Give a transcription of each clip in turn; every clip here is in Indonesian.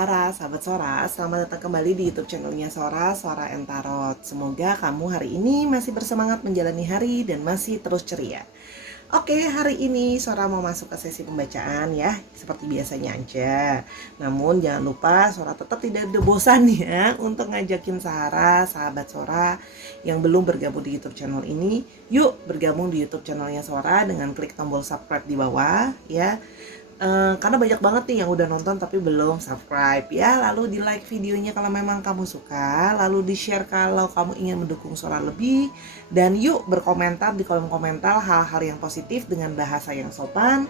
Sahara, sahabat Sora, selamat datang kembali di YouTube channelnya Sora, Sora and Tarot. Semoga kamu hari ini masih bersemangat menjalani hari dan masih terus ceria. Oke, hari ini Sora mau masuk ke sesi pembacaan ya, seperti biasanya aja. Namun jangan lupa Sora tetap tidak ada bosan ya untuk ngajakin Sahara, sahabat Sora yang belum bergabung di YouTube channel ini. Yuk bergabung di YouTube channelnya Sora dengan klik tombol subscribe di bawah ya. Karena banyak banget nih yang udah nonton tapi belum subscribe ya. Lalu di like videonya kalau memang kamu suka, lalu di share kalau kamu ingin mendukung Sora lebih, dan yuk berkomentar di kolom komentar hal-hal yang positif dengan bahasa yang sopan.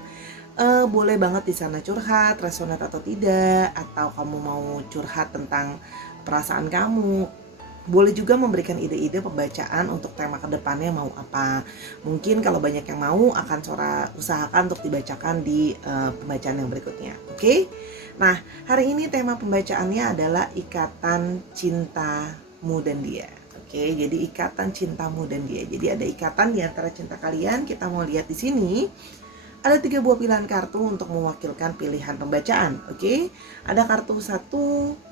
Boleh banget di sana curhat, resonate atau tidak, atau kamu mau curhat tentang perasaan kamu. Boleh juga memberikan ide-ide pembacaan untuk tema kedepannya mau apa. Mungkin kalau banyak yang mau akan Sora usahakan untuk dibacakan di pembacaan yang berikutnya. Oke? Nah, hari ini tema pembacaannya adalah ikatan cintamu dan dia. Oke, jadi ikatan cintamu dan dia. Jadi ada ikatan di antara cinta kalian. Kita mau lihat di sini. Ada 3 buah pilihan kartu untuk mewakilkan pilihan pembacaan, oke? Ada kartu 1,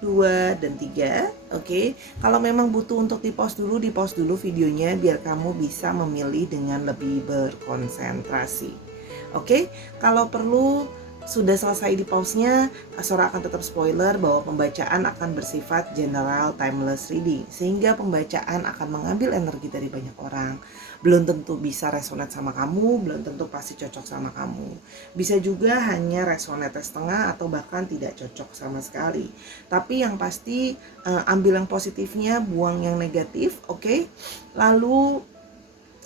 2, dan 3, oke? Kalau memang butuh untuk di pause dulu videonya biar kamu bisa memilih dengan lebih berkonsentrasi. Oke? Kalau perlu sudah selesai di pause-nya, Sora akan tetap spoiler bahwa pembacaan akan bersifat general timeless reading, sehingga pembacaan akan mengambil energi dari banyak orang. Belum tentu bisa resonate sama kamu, belum tentu pasti cocok sama kamu. Bisa juga hanya resonate setengah atau bahkan tidak cocok sama sekali. Tapi yang pasti ambil yang positifnya, buang yang negatif, oke? Lalu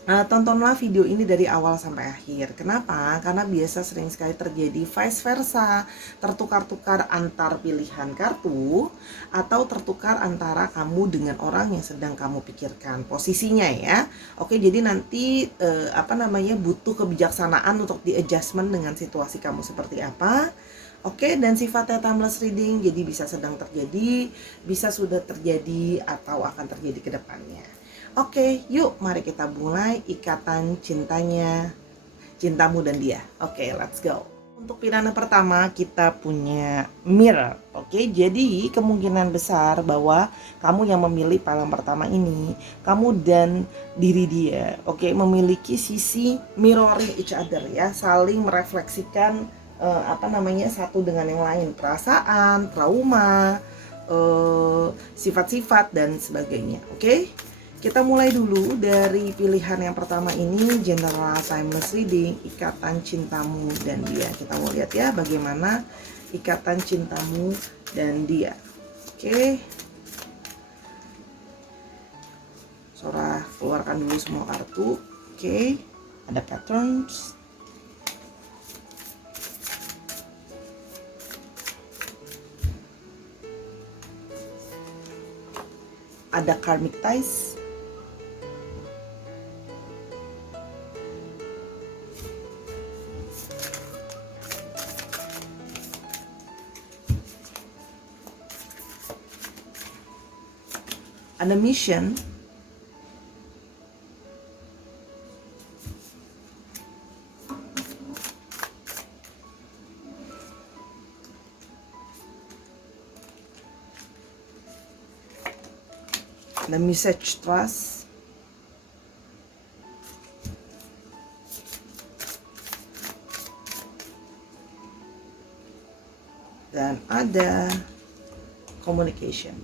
tontonlah video ini dari awal sampai akhir. Kenapa? Karena biasa sering sekali terjadi vice versa, tertukar-tukar antar pilihan kartu atau tertukar antara kamu dengan orang yang sedang kamu pikirkan posisinya ya. Oke, jadi nanti butuh kebijaksanaan untuk di adjustment dengan situasi kamu seperti apa. Oke, dan sifatnya timeless reading, jadi bisa sedang terjadi, bisa sudah terjadi atau akan terjadi ke depannya. Oke, yuk mari kita mulai ikatan cintamu dan dia. Oke, let's go. Untuk pilihan yang pertama kita punya mirror. Oke, jadi kemungkinan besar bahwa kamu yang memilih pilihan pertama ini, kamu dan diri dia, oke, memiliki sisi mirroring each other ya, saling merefleksikan satu dengan yang lain, perasaan, trauma, sifat-sifat dan sebagainya. Oke? Kita mulai dulu dari pilihan yang pertama ini, general timeless reading, ikatan cintamu dan dia. Kita mau lihat ya bagaimana ikatan cintamu dan dia. Oke. Sora keluarkan dulu semua kartu. Oke. Ada patterns. Ada karmic ties. Ada mission. Ada message trust. Dan ada communication.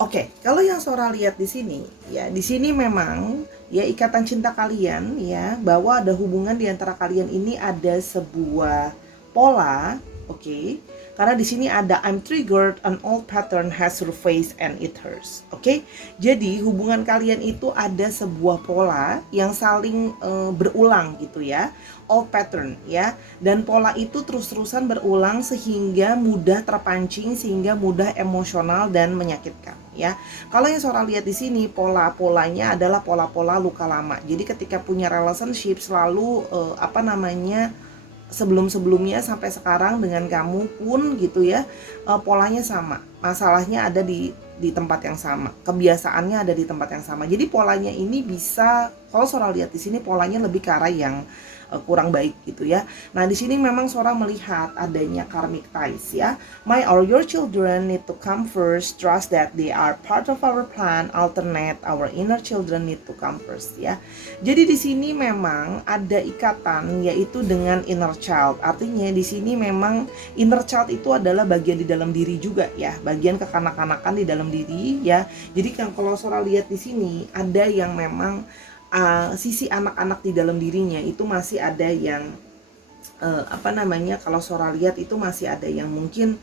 Oke, kalau yang Sora lihat di sini, ya di sini memang ya ikatan cinta kalian ya, bahwa ada hubungan di antara kalian ini ada sebuah pola, oke? Karena di sini ada I'm triggered, an old pattern has surfaced and it hurts. Oke? Jadi hubungan kalian itu ada sebuah pola yang saling berulang gitu ya. Old pattern ya. Dan pola itu terus-terusan berulang sehingga mudah terpancing, sehingga mudah emosional dan menyakitkan ya. Kalau yang Sora lihat di sini, pola-polanya adalah pola-pola luka lama. Jadi ketika punya relationship selalu sebelum-sebelumnya sampai sekarang dengan kamu pun gitu ya, polanya sama. Masalahnya ada di di tempat yang sama, kebiasaannya ada di tempat yang sama. Jadi polanya ini bisa, kalau Sora lihat di sini polanya lebih ke arah yang kurang baik gitu ya. Nah, di sini memang Sora melihat adanya karmic ties ya. My or your children need to come first, trust that they are part of our plan, alternate our inner children need to come first ya. Jadi di sini memang ada ikatan yaitu dengan inner child. Artinya di sini memang inner child itu adalah bagian di dalam diri juga ya, bagian kekanak-kanakan di dalam diri ya. Jadi kan kalau Sora lihat di sini ada yang memang sisi anak-anak di dalam dirinya itu masih ada yang kalau Sora lihat itu masih ada yang mungkin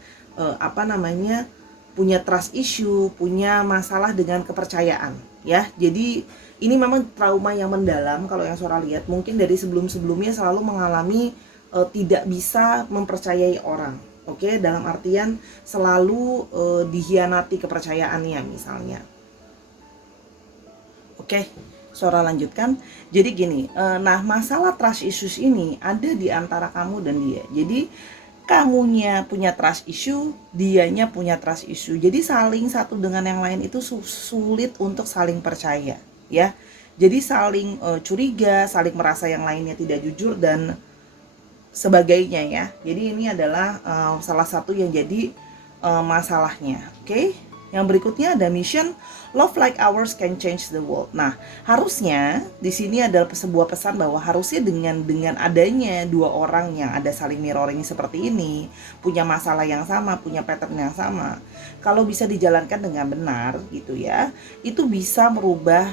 punya trust issue, punya masalah dengan kepercayaan ya. Jadi ini memang trauma yang mendalam kalau yang Sora lihat, mungkin dari sebelum-sebelumnya selalu mengalami tidak bisa mempercayai orang. Oke, dalam artian selalu dikhianati kepercayaannya misalnya. Oke, Sora lanjutkan. Jadi gini, nah masalah trust issues ini ada di antara kamu dan dia. Jadi kamunya punya trust issue, dianya punya trust issue. Jadi saling satu dengan yang lain itu sulit untuk saling percaya, ya. Jadi saling curiga, saling merasa yang lainnya tidak jujur dan sebagainya ya. Jadi ini adalah salah satu yang jadi masalahnya. Oke. Yang berikutnya ada mission, love like ours can change the world. Nah, harusnya di sini adalah sebuah pesan bahwa harusnya dengan adanya dua orang yang ada saling mirroring seperti ini, punya masalah yang sama, punya pattern yang sama, kalau bisa dijalankan dengan benar gitu ya, itu bisa merubah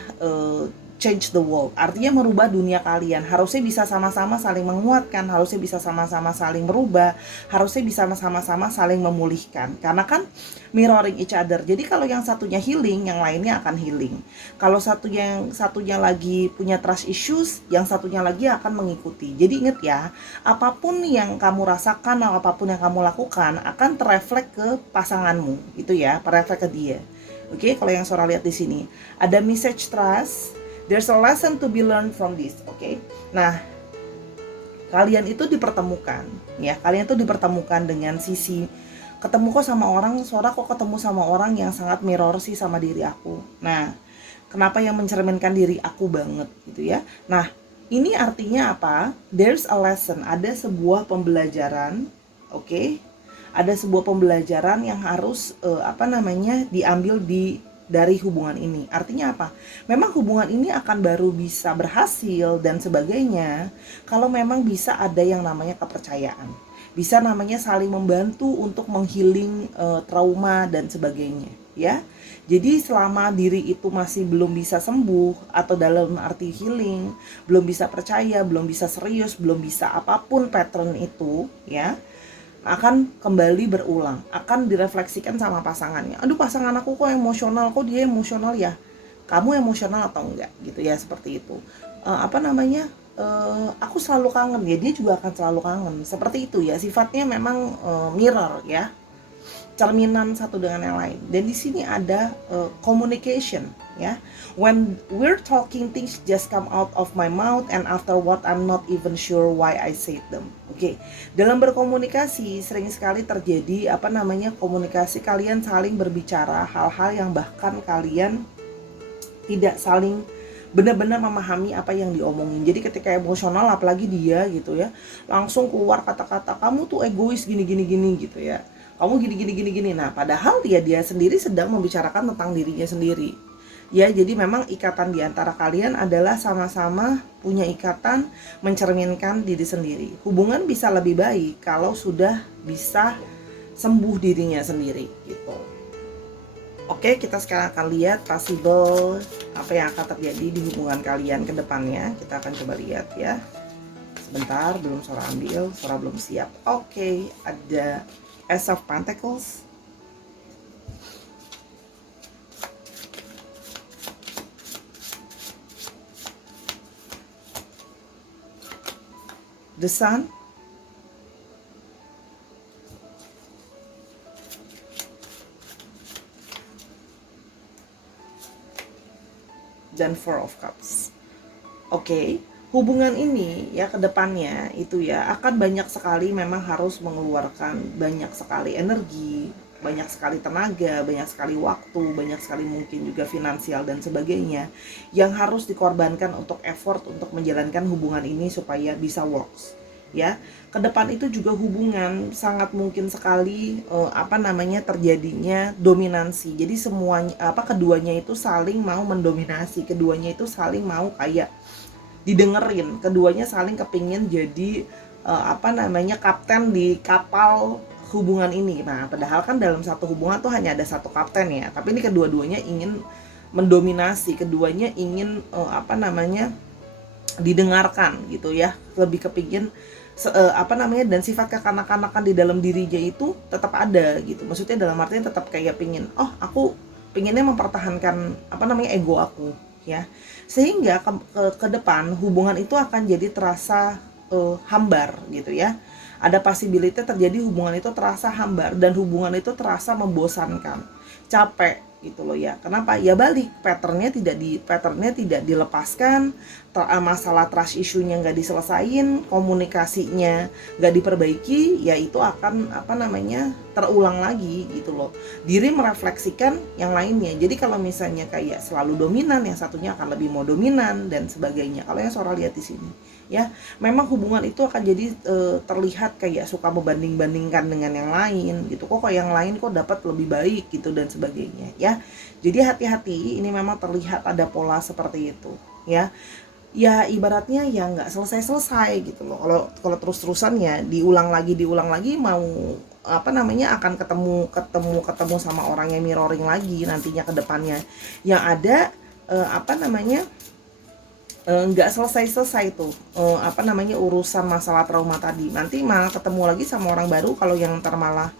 change the world, artinya merubah dunia kalian. Harusnya bisa sama-sama saling menguatkan, harusnya bisa sama-sama saling merubah, harusnya bisa sama-sama saling memulihkan, karena kan mirroring each other. Jadi kalau yang satunya healing, yang lainnya akan healing. Kalau satunya lagi punya trust issues, yang satunya lagi akan mengikuti. Jadi ingat ya, apapun yang kamu rasakan atau apapun yang kamu lakukan akan tereflek ke pasanganmu, gitu ya, tereflek ke dia. Oke, kalau yang Sora lihat di sini ada message trust. There's a lesson to be learned from this, oke? Nah, kalian itu dipertemukan, ya. Kalian itu dipertemukan dengan sisi ketemu kok sama orang, Sora kok ketemu sama orang yang sangat mirror sih sama diri aku. Nah, kenapa yang mencerminkan diri aku banget gitu ya? Nah, ini artinya apa? There's a lesson, ada sebuah pembelajaran, oke? Ada sebuah pembelajaran yang harus diambil dari hubungan ini. Artinya apa? Memang hubungan ini akan baru bisa berhasil dan sebagainya kalau memang bisa ada yang namanya kepercayaan, bisa namanya saling membantu untuk menghealing trauma dan sebagainya ya. Jadi selama diri itu masih belum bisa sembuh, atau dalam arti healing, belum bisa percaya, belum bisa serius, belum bisa apapun pattern itu ya, akan kembali berulang, akan direfleksikan sama pasangannya. Aduh, pasangan aku kok emosional, kok dia emosional ya? Kamu emosional atau enggak? Gitu ya, seperti itu. Aku selalu kangen ya, dia juga akan selalu kangen. Seperti itu ya, sifatnya memang mirror ya, cerminan satu dengan yang lain. Dan di sini ada communication ya. When we're talking, things just come out of my mouth and afterward I'm not even sure why I said them. Oke. Dalam berkomunikasi sering sekali terjadi komunikasi kalian saling berbicara hal-hal yang bahkan kalian tidak saling benar-benar memahami apa yang diomongin. Jadi ketika emosional, apalagi dia gitu ya, langsung keluar kata-kata kamu tuh egois gini gitu ya. Kamu gini. Nah, padahal dia sendiri sedang membicarakan tentang dirinya sendiri. Ya, jadi memang ikatan di antara kalian adalah sama-sama punya ikatan mencerminkan diri sendiri. Hubungan bisa lebih baik kalau sudah bisa sembuh dirinya sendiri gitu. Oke, kita sekarang akan lihat possible apa yang akan terjadi di hubungan kalian ke depannya. Kita akan coba lihat ya. Sebentar, belum Sora ambil, Sora belum siap. Oke, ada Ace of Pentacles, The Sun, dan Four of Cups. Oke, hubungan ini ya ke depannya itu ya akan banyak sekali memang harus mengeluarkan banyak sekali energi, banyak sekali tenaga, banyak sekali waktu, banyak sekali mungkin juga finansial dan sebagainya yang harus dikorbankan untuk effort untuk menjalankan hubungan ini supaya bisa works. Ya, ke depan itu juga hubungan sangat mungkin sekali terjadinya dominansi. Jadi semuanya keduanya itu saling mau mendominasi, keduanya itu saling mau kayak didengerin, keduanya saling kepingin jadi kapten di kapal hubungan ini. Nah, padahal kan dalam satu hubungan tuh hanya ada satu kapten ya, tapi ini kedua-duanya ingin mendominasi, keduanya ingin didengarkan gitu ya, lebih kepingin dan sifat kekanak-kanakan di dalam dirinya itu tetap ada gitu. Maksudnya dalam artian tetap kayak pingin, aku pinginnya mempertahankan ego aku ya, sehingga ke depan hubungan itu akan jadi terasa hambar gitu ya. Ada possibility terjadi hubungan itu terasa hambar dan hubungan itu terasa membosankan, capek gitu loh ya. Kenapa? Ya balik patternnya tidak dilepaskan, masalah trust issue-nya nggak diselesain, komunikasinya nggak diperbaiki, ya itu akan terulang lagi gitu loh. Diri merefleksikan yang lainnya. Jadi kalau misalnya kayak selalu dominan, yang satunya akan lebih mau dominan dan sebagainya. Kalau yang Sora lihat di sini ya, memang hubungan itu akan jadi terlihat kayak suka membanding-bandingkan dengan yang lain gitu. Kok yang lain kok dapat lebih baik gitu dan sebagainya ya. Jadi hati-hati, ini memang terlihat ada pola seperti itu ya. Ya ibaratnya ya nggak selesai-selesai gitu loh. Kalau terus-terusan ya diulang lagi mau akan ketemu sama orang yang mirroring lagi nantinya ke depannya. Yang ada nggak selesai tuh urusan masalah trauma tadi. Nanti malah ketemu lagi sama orang baru, kalau yang ntar malah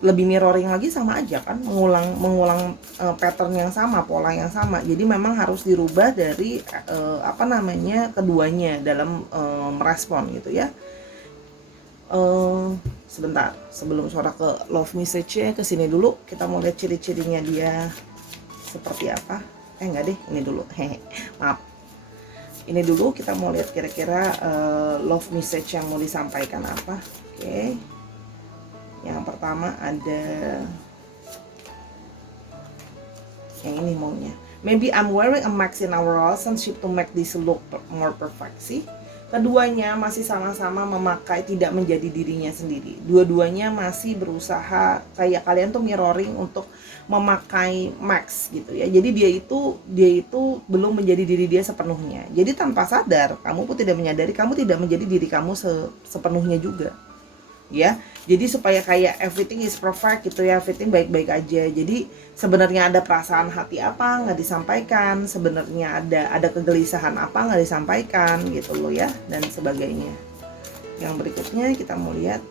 lebih mirroring lagi, sama aja kan, mengulang pattern yang sama, pola yang sama. Jadi memang harus dirubah dari keduanya dalam merespon gitu ya. Sebentar, sebelum Sora ke love message-nya, ke sini dulu kita mau lihat ciri-cirinya dia seperti apa. Enggak deh, ini dulu. Maaf. Ini dulu kita mau lihat kira-kira love message yang mau disampaikan apa. Oke. Yang pertama ada yang ini maunya. Maybe I'm wearing a mask in our relationship to make this look more perfect. Sih. Keduanya masih sama-sama memakai, tidak menjadi dirinya sendiri. Dua-duanya masih berusaha kayak kalian tuh mirroring untuk memakai max gitu ya. Jadi dia itu belum menjadi diri dia sepenuhnya. Jadi tanpa sadar, kamu pun tidak menyadari kamu tidak menjadi diri kamu sepenuhnya juga. Ya. Jadi supaya kayak everything is perfect gitu ya, everything baik-baik aja. Jadi sebenarnya ada perasaan hati apa nggak disampaikan, sebenarnya ada kegelisahan apa nggak disampaikan gitu loh ya, dan sebagainya. Yang berikutnya kita mau lihat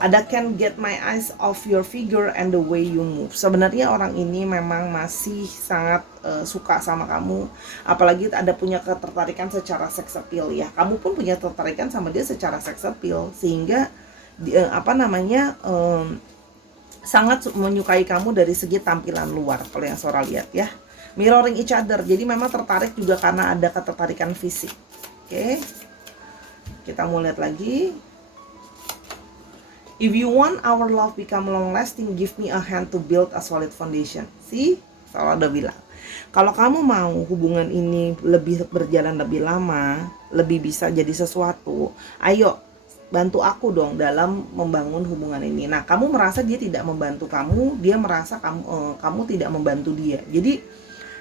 ada can't get my eyes off your figure and the way you move. Sebenarnya orang ini memang masih sangat suka sama kamu, apalagi ada punya ketertarikan secara sex appeal ya. Kamu pun punya ketertarikan sama dia secara sex appeal, sehingga sangat menyukai kamu dari segi tampilan luar. Kalau yang Sora lihat ya, mirroring each other. Jadi memang tertarik juga karena ada ketertarikan fisik. Oke, kita mau lihat lagi. If you want our love become long lasting, give me a hand to build a solid foundation. See, Sora udah bilang, kalau kamu mau hubungan ini lebih berjalan lebih lama, lebih bisa jadi sesuatu, ayo bantu aku dong dalam membangun hubungan ini. Nah, kamu merasa dia tidak membantu kamu, dia merasa kamu tidak membantu dia. Jadi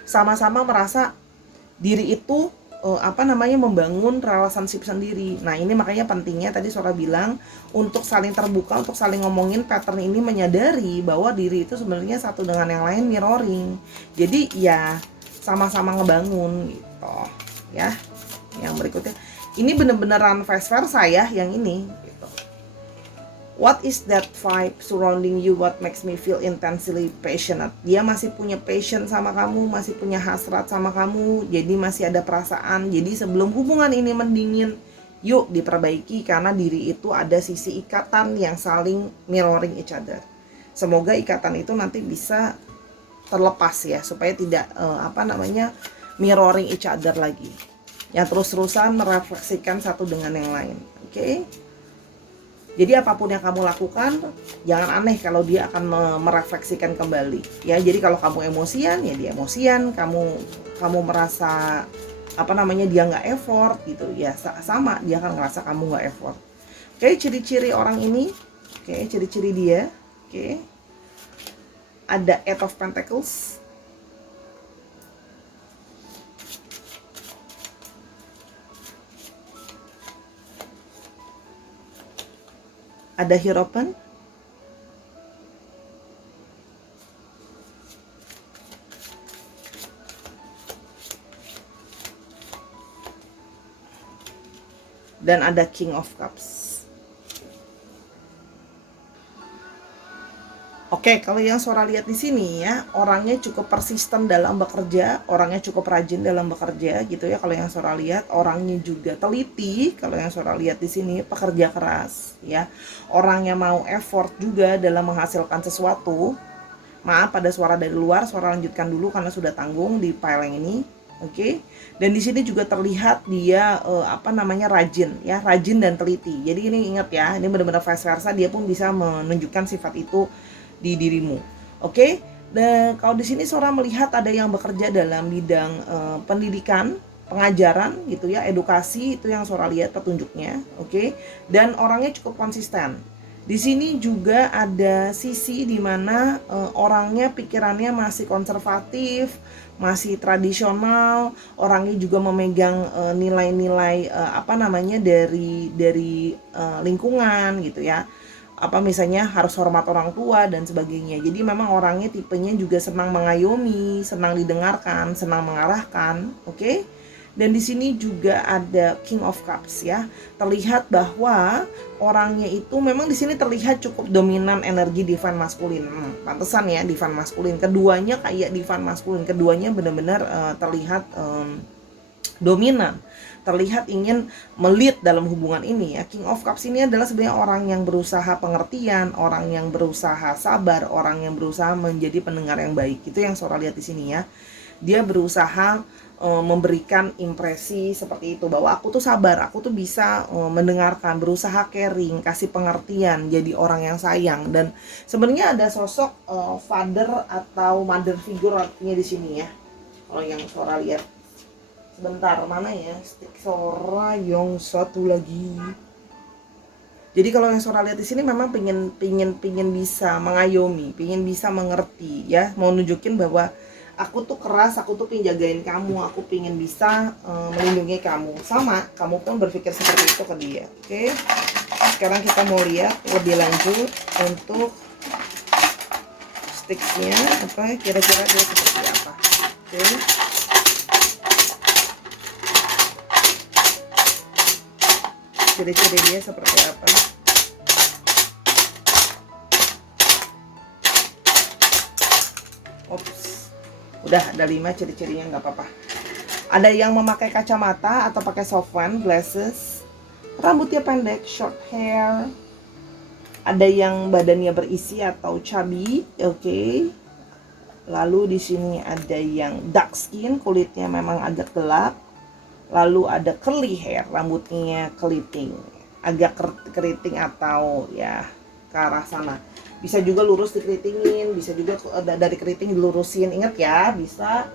sama-sama merasa diri itu membangun relationship sendiri. Nah, ini makanya pentingnya tadi Sora bilang untuk saling terbuka, untuk saling ngomongin pattern ini, menyadari bahwa diri itu sebenarnya satu dengan yang lain mirroring. Jadi ya sama-sama ngebangun gitu ya. Yang berikutnya ini bener-beneran vice versa ya, yang ini gitu. What is that vibe surrounding you? What makes me feel intensely passionate? Dia masih punya passion sama kamu, masih punya hasrat sama kamu, jadi masih ada perasaan. Jadi sebelum hubungan ini mendingin, yuk diperbaiki, karena diri itu ada sisi ikatan yang saling mirroring each other. Semoga ikatan itu nanti bisa terlepas ya, supaya tidak mirroring each other lagi, yang terus-terusan merefleksikan satu dengan yang lain. Oke? Jadi apapun yang kamu lakukan, jangan aneh kalau dia akan merefleksikan kembali. Ya, jadi kalau kamu emosian, ya dia emosian. Kamu merasa apa namanya dia nggak effort gitu, ya sama dia akan ngerasa kamu nggak effort. Oke, ciri-ciri orang ini. Oke, ciri-ciri dia. Oke, ada Eight of Pentacles. Ada Hierophant. Dan ada King of Cups. Oke, kalau yang Sora lihat di sini ya, orangnya cukup persisten dalam bekerja, orangnya cukup rajin dalam bekerja gitu ya. Kalau yang Sora lihat, orangnya juga teliti. Kalau yang Sora lihat di sini, pekerja keras ya. Orangnya mau effort juga dalam menghasilkan sesuatu. Maaf, pada suara dari luar, Sora lanjutkan dulu karena sudah tanggung di file yang ini. Oke. Dan di sini juga terlihat dia rajin ya, rajin dan teliti. Jadi ini ingat ya, ini benar-benar vice versa, dia pun bisa menunjukkan sifat itu di dirimu. Oke. Dan kalau di sini Sora melihat ada yang bekerja dalam bidang pendidikan, pengajaran gitu ya, edukasi, itu yang Sora lihat petunjuknya. Oke. Dan orangnya cukup konsisten. Di sini juga ada sisi di mana orangnya pikirannya masih konservatif, masih tradisional, orangnya juga memegang nilai-nilai dari lingkungan gitu ya. Misalnya harus hormat orang tua dan sebagainya. Jadi memang orangnya tipenya juga senang mengayomi, senang didengarkan, senang mengarahkan, oke? Dan di sini juga ada King of Cups ya. Terlihat bahwa orangnya itu memang di sini terlihat cukup dominan energi divine maskulin. Pantesan ya divine maskulin. Keduanya kayak divine maskulin. Keduanya benar-benar terlihat dominan, terlihat ingin melit dalam hubungan ini ya. King of Cups ini adalah sebenarnya orang yang berusaha pengertian, orang yang berusaha sabar, orang yang berusaha menjadi pendengar yang baik. Itu yang Sora lihat di sini ya. Dia berusaha memberikan impresi seperti itu, bahwa aku tuh sabar, aku tuh bisa mendengarkan, berusaha caring, kasih pengertian, jadi orang yang sayang. Dan sebenarnya ada sosok father atau mother figure artinya di sini ya. Kalau yang Sora lihat, sebentar mana ya stick Sora yang satu lagi. Jadi kalau yang Sora lihat di sini memang pingin bisa mengayomi, pingin bisa mengerti ya, mau nunjukin bahwa aku tuh keras, aku tuh pingin jagain kamu, aku pingin bisa melindungi kamu. Sama, kamu pun berpikir seperti itu ke dia. Oke. Sekarang kita mau lihat lebih lanjut untuk sticksnya apa kira-kira dia seperti apa. Oke. Ciri-ciri dia seperti apa? Ops. Udah ada 5 ciri-cirinya, nggak apa-apa. Ada yang memakai kacamata atau pakai software glasses, rambutnya pendek, short hair. Ada yang badannya berisi atau chubby, oke. Lalu di sini ada yang dark skin, kulitnya memang agak gelap. Lalu ada curly hair, rambutnya keriting, agak keriting atau ya ke arah sana. Bisa juga lurus dikeritingin, bisa juga dari keriting dilurusin. Ingat ya, bisa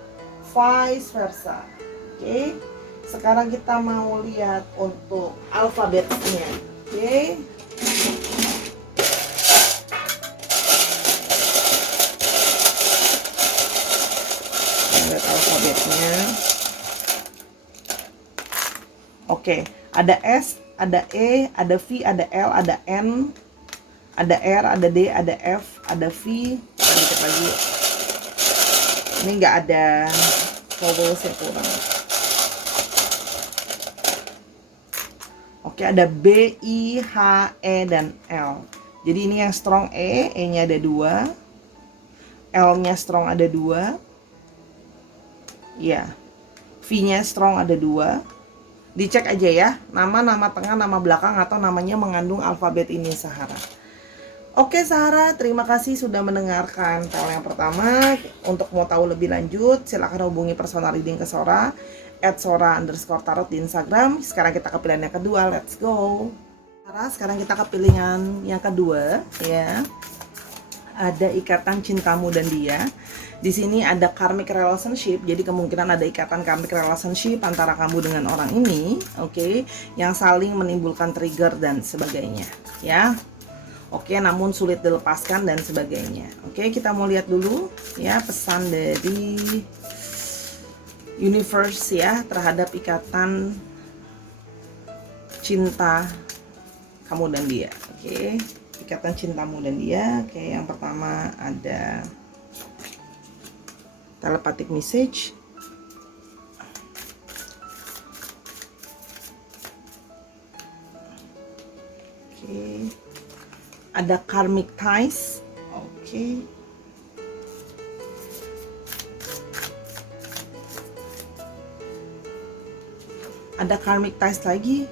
vice versa. Oke. Sekarang kita mau lihat untuk alfabetnya. Oke. Lihat alfabetnya. Oke, ada S, ada E, ada V, ada L, ada N, ada R, ada D, ada F, ada V. Kita dikit lagi. Ini nggak ada vowelsnya, kurang. Oke, ada B, I, H, E, dan L. Jadi ini yang strong E, E-nya ada 2. L-nya strong ada 2. Ya. V-nya strong ada 2. Dicek aja ya, nama tengah, nama belakang, atau namanya mengandung alfabet ini Sahara. Oke Sahara, terima kasih sudah mendengarkan file yang pertama. Untuk mau tahu lebih lanjut, silahkan hubungi personal reading ke Sora @sora_tarot di Instagram. Sekarang kita ke pilihan yang kedua, let's go. Sekarang kita ke pilihan yang kedua ya. Ada ikatan cintamu dan dia. Di sini ada karmic relationship, jadi kemungkinan ada ikatan karmic relationship antara kamu dengan orang ini, oke, yang saling menimbulkan trigger dan sebagainya, ya. Oke, namun sulit dilepaskan dan sebagainya. Oke, kita mau lihat dulu ya pesan dari universe ya terhadap ikatan cinta kamu dan dia. Oke, ikatan cintamu dan dia. Oke, yang pertama ada telepathic message. Oke, ada karmic ties. Oke, ada karmic ties lagi.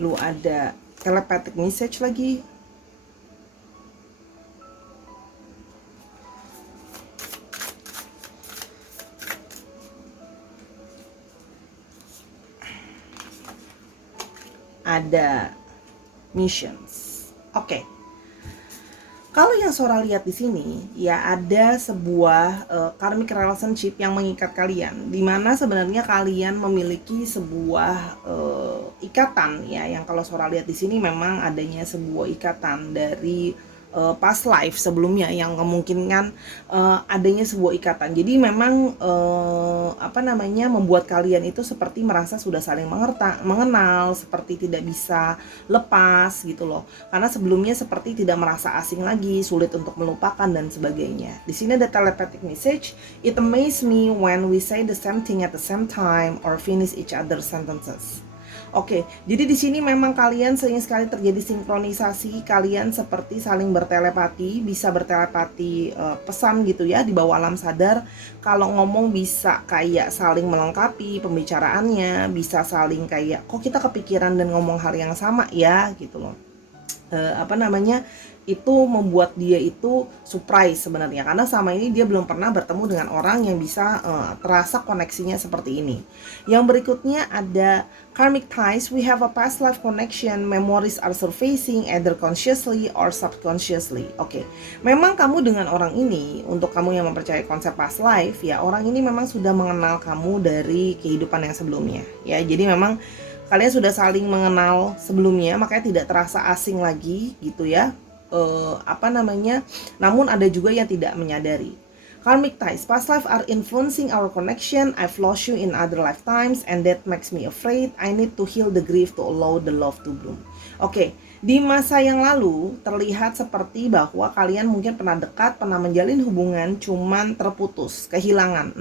Lu ada telepathic message lagi. Ada missions. Oke. Kalau yang Sora lihat di sini ya ada sebuah karmic relationship yang mengikat kalian, di mana sebenarnya kalian memiliki sebuah ikatan ya, yang kalau Sora lihat di sini memang adanya sebuah ikatan dari past life sebelumnya yang memungkinkan adanya sebuah ikatan. Jadi memang membuat kalian itu seperti merasa sudah saling mengenal, seperti tidak bisa lepas gitu loh. Karena sebelumnya seperti tidak merasa asing lagi, sulit untuk melupakan dan sebagainya. Di sini ada telepathic message. It amazes me when we say the same thing at the same time or finish each other's sentences. Oke, jadi di sini memang kalian sering sekali terjadi sinkronisasi, kalian seperti saling bertelepati, bisa bertelepati pesan gitu ya di bawah alam sadar. Kalau ngomong bisa kayak saling melengkapi pembicaraannya, bisa saling kayak kok kita kepikiran dan ngomong hal yang sama ya gitu loh. Itu membuat dia itu surprise sebenarnya, karena sama ini dia belum pernah bertemu dengan orang yang bisa terasa koneksinya seperti ini. Yang berikutnya ada karmic ties. We have a past life connection. Memories are surfacing either consciously or subconsciously. Oke, memang kamu dengan orang ini, untuk kamu yang mempercayai konsep past life ya, orang ini memang sudah mengenal kamu dari kehidupan yang sebelumnya ya. Jadi memang kalian sudah saling mengenal sebelumnya, makanya tidak terasa asing lagi gitu ya. Namun ada juga yang tidak menyadari. Karmic ties, past life are influencing our connection. I've lost you in other lifetimes and that makes me afraid. I need to heal the grief to allow the love to bloom. Oke, di masa yang lalu terlihat seperti bahwa kalian mungkin pernah dekat, pernah menjalin hubungan, cuman terputus, kehilangan,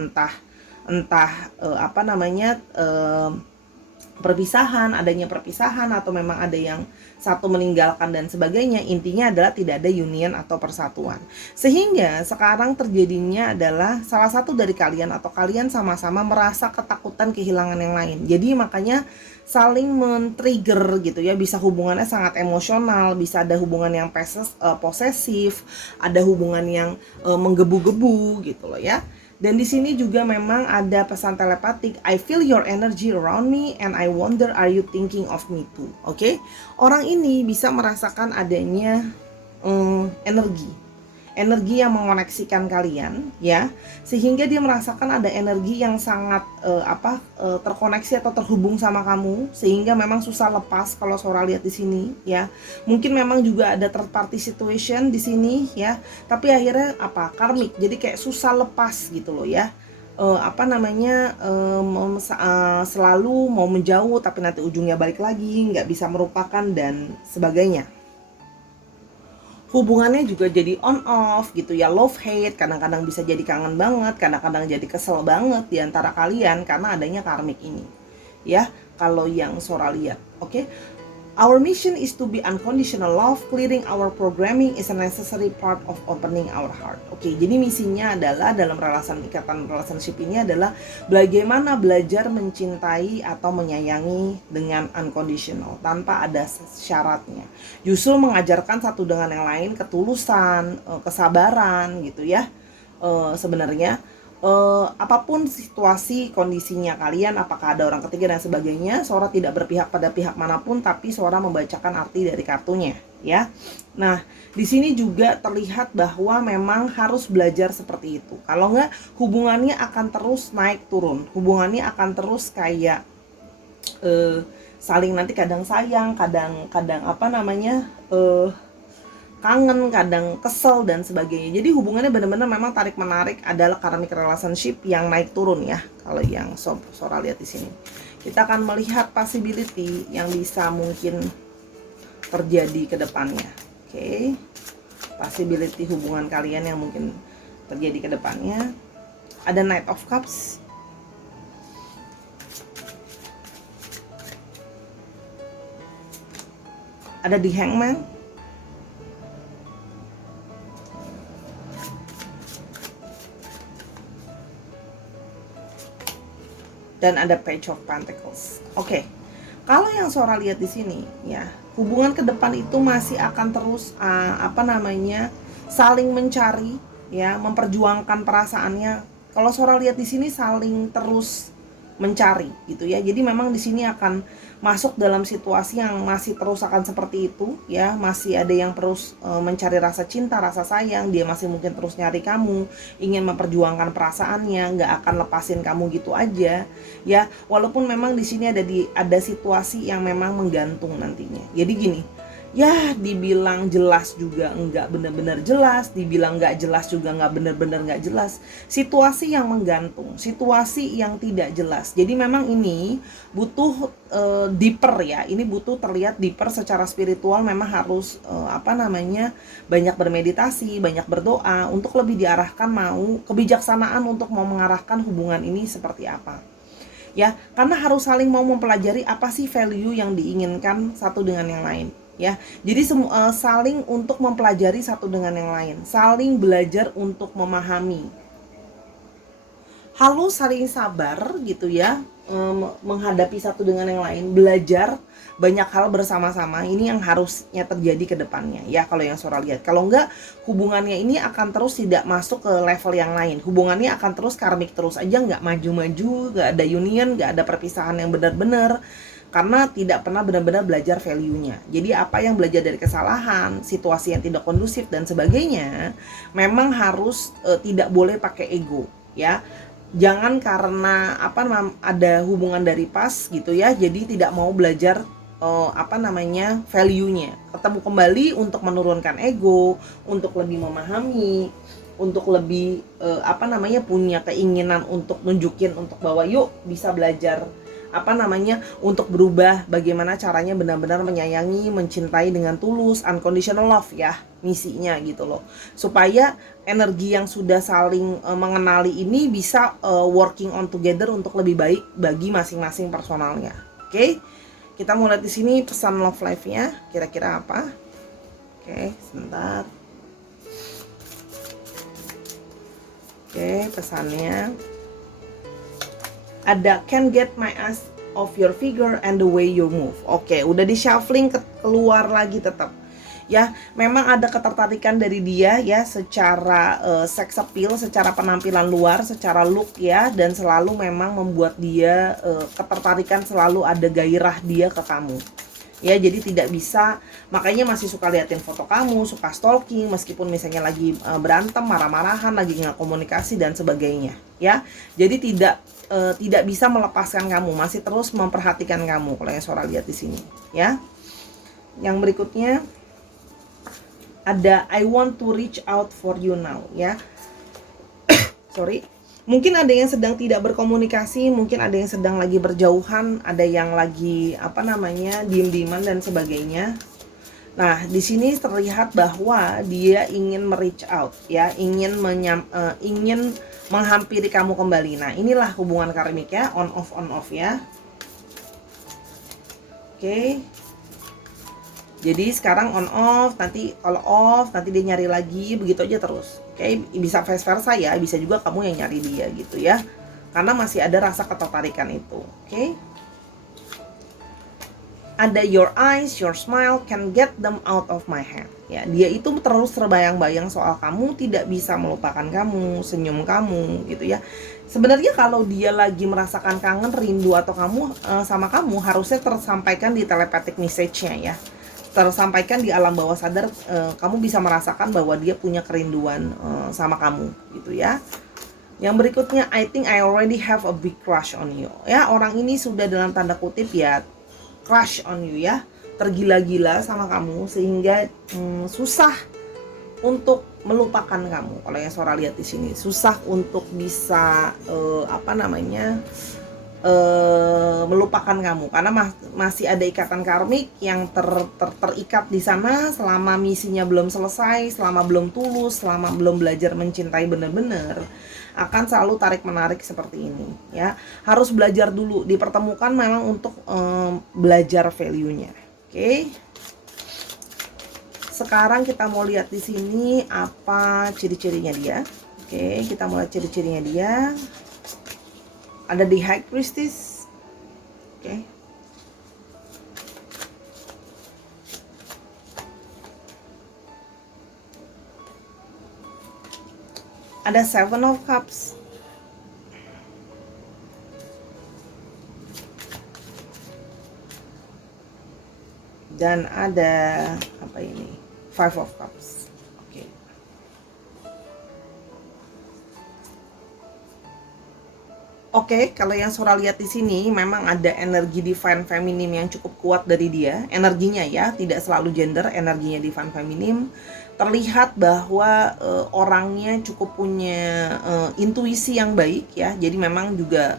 adanya perpisahan atau memang ada yang satu meninggalkan dan sebagainya. Intinya adalah tidak ada union atau persatuan. Sehingga sekarang terjadinya adalah salah satu dari kalian atau kalian sama-sama merasa ketakutan kehilangan yang lain. Jadi makanya saling men-trigger gitu ya, bisa hubungannya sangat emosional, bisa ada hubungan yang posesif, ada hubungan yang menggebu-gebu gitu loh ya. Dan di sini juga memang ada pesan telepatik. I feel your energy around me and I wonder are you thinking of me too. Oke? Orang ini bisa merasakan adanya energi yang mengoneksikan kalian ya, sehingga dia merasakan ada energi yang sangat terkoneksi atau terhubung sama kamu, sehingga memang susah lepas kalau Sora lihat di sini ya. Mungkin memang juga ada third party situation di sini ya, tapi akhirnya karmik, jadi kayak susah lepas gitu loh ya. Selalu mau menjauh tapi nanti ujungnya balik lagi, nggak bisa merupakan dan sebagainya. Hubungannya juga jadi on off gitu ya, love hate, kadang-kadang bisa jadi kangen banget, kadang-kadang jadi kesel banget di antara kalian karena adanya karmik ini ya, kalau yang Sora lihat. Oke, Our mission is to be unconditional love. Clearing our programming is a necessary part of opening our heart. Oke, jadi misinya adalah dalam ikatan relationship ini adalah bagaimana belajar mencintai atau menyayangi dengan unconditional, tanpa ada syaratnya. Justru mengajarkan satu dengan yang lain ketulusan, kesabaran gitu ya. Sebenarnya apapun situasi kondisinya kalian, apakah ada orang ketiga dan sebagainya, Sora tidak berpihak pada pihak manapun, tapi Sora membacakan arti dari kartunya ya. Nah, di sini juga terlihat bahwa memang harus belajar seperti itu. Kalau enggak, hubungannya akan terus naik turun. Hubungannya akan terus kayak saling nanti kadang sayang, kadang apa namanya, kangen, kadang kesel dan sebagainya. Jadi hubungannya benar-benar memang tarik menarik, adalah karmic relationship yang naik turun ya. Kalau yang Sora lihat di sini, kita akan melihat possibility yang bisa mungkin terjadi ke depannya. Oke. Possibility hubungan kalian yang mungkin terjadi ke depannya. Ada Knight of Cups. Ada The Hangman. Dan ada Page of Pentacles. Oke. Kalau yang Sora lihat di sini ya, hubungan ke depan itu masih akan terus saling mencari ya, memperjuangkan perasaannya. Kalau Sora lihat di sini saling terus mencari gitu ya. Jadi memang di sini akan masuk dalam situasi yang masih terus akan seperti itu ya. Masih ada yang terus mencari rasa cinta, rasa sayang. Dia masih mungkin terus nyari kamu, ingin memperjuangkan perasaannya, nggak akan lepasin kamu gitu aja ya. Walaupun memang di sini ada situasi yang memang menggantung nantinya. Jadi gini, ya dibilang jelas juga enggak benar-benar jelas, dibilang enggak jelas juga enggak benar-benar enggak jelas. Situasi yang menggantung, situasi yang tidak jelas. Jadi memang ini butuh deeper ya. Ini butuh terlihat deeper secara spiritual. Memang harus banyak bermeditasi, banyak berdoa untuk lebih diarahkan, mau kebijaksanaan untuk mau mengarahkan hubungan ini seperti apa. Ya, karena harus saling mau mempelajari apa sih value yang diinginkan satu dengan yang lain. Ya, jadi saling untuk mempelajari satu dengan yang lain, saling belajar untuk memahami, harus saling sabar gitu ya, menghadapi satu dengan yang lain, belajar banyak hal bersama-sama. Ini yang harusnya terjadi ke depannya ya, kalau yang Sora lihat. Kalau enggak, hubungannya ini akan terus tidak masuk ke level yang lain. Hubungannya akan terus karmik terus aja, nggak maju-maju, nggak ada union, nggak ada perpisahan yang benar-benar, karena tidak pernah benar-benar belajar value-nya. Jadi apa yang belajar dari kesalahan, situasi yang tidak kondusif dan sebagainya, memang harus tidak boleh pakai ego ya. Jangan karena ada hubungan dari pas gitu ya, jadi tidak mau belajar value-nya. Ketemu kembali untuk menurunkan ego, untuk lebih memahami, untuk lebih punya keinginan untuk nunjukin untuk bahwa yuk bisa belajar untuk berubah, bagaimana caranya benar-benar menyayangi, mencintai dengan tulus, unconditional love ya, misinya gitu loh. Supaya energi yang sudah saling mengenali ini bisa working on together untuk lebih baik bagi masing-masing personalnya. Oke. Kita mau lihat di sini pesan love life-nya kira-kira apa. Oke, sebentar. Oke, pesannya ada can get my ass of your figure and the way you move. Oke, udah di shuffling keluar lagi tetap. Ya, memang ada ketertarikan dari dia ya, secara sex appeal, secara penampilan luar, secara look ya, dan selalu memang membuat dia ketertarikan, selalu ada gairah dia ke kamu. Ya, jadi tidak bisa, makanya masih suka liatin foto kamu, suka stalking meskipun misalnya lagi berantem, marah-marahan, lagi nggak komunikasi dan sebagainya ya. Jadi tidak bisa melepaskan kamu, masih terus memperhatikan kamu kalau yang Sora lihat di sini ya. Yang berikutnya ada I want to reach out for you now ya. Sorry. Mungkin ada yang sedang tidak berkomunikasi, mungkin ada yang sedang lagi berjauhan, ada yang lagi diem-dieman dan sebagainya. Nah, di sini terlihat bahwa dia ingin reach out ya, ingin menghampiri kamu kembali. Nah, inilah hubungan karmik ya, on off ya. Oke. Jadi sekarang on off, nanti kalau off, nanti dia nyari lagi, begitu aja terus. Oke, bisa vice versa ya, bisa juga kamu yang nyari dia gitu ya. Karena masih ada rasa ketertarikan itu. Oke. Ada your eyes, your smile, can get them out of my head. Ya, dia itu terus terbayang-bayang soal kamu, tidak bisa melupakan kamu, senyum kamu gitu ya. Sebenarnya kalau dia lagi merasakan kangen, rindu atau kamu sama kamu, harusnya tersampaikan di telepathic message-nya ya. Tersampaikan di alam bawah sadar, kamu bisa merasakan bahwa dia punya kerinduan sama kamu gitu ya. Yang berikutnya, I think I already have a big crush on you. Ya, orang ini sudah dalam tanda kutip ya crush on you ya, tergila-gila sama kamu sehingga susah untuk melupakan kamu. Kalau yang Sora lihat di sini, susah untuk bisa melupakan kamu karena masih ada ikatan karmik yang terikat di sana selama misinya belum selesai, selama belum tulus, selama belum belajar mencintai benar-benar, akan selalu tarik menarik seperti ini ya. Harus belajar dulu, dipertemukan memang untuk belajar value-nya. Oke. Sekarang kita mau lihat di sini apa ciri-cirinya dia. Oke, kita mulai ciri-cirinya dia. Ada di High Priestess. Oke. Ada Seven of Cups. Dan ada apa ini? Five of Cups. Oke, kalau yang Sora lihat di sini memang ada energi divine feminine yang cukup kuat dari dia, energinya ya, tidak selalu gender, energinya divine feminine. Terlihat bahwa orangnya cukup punya intuisi yang baik ya. Jadi memang juga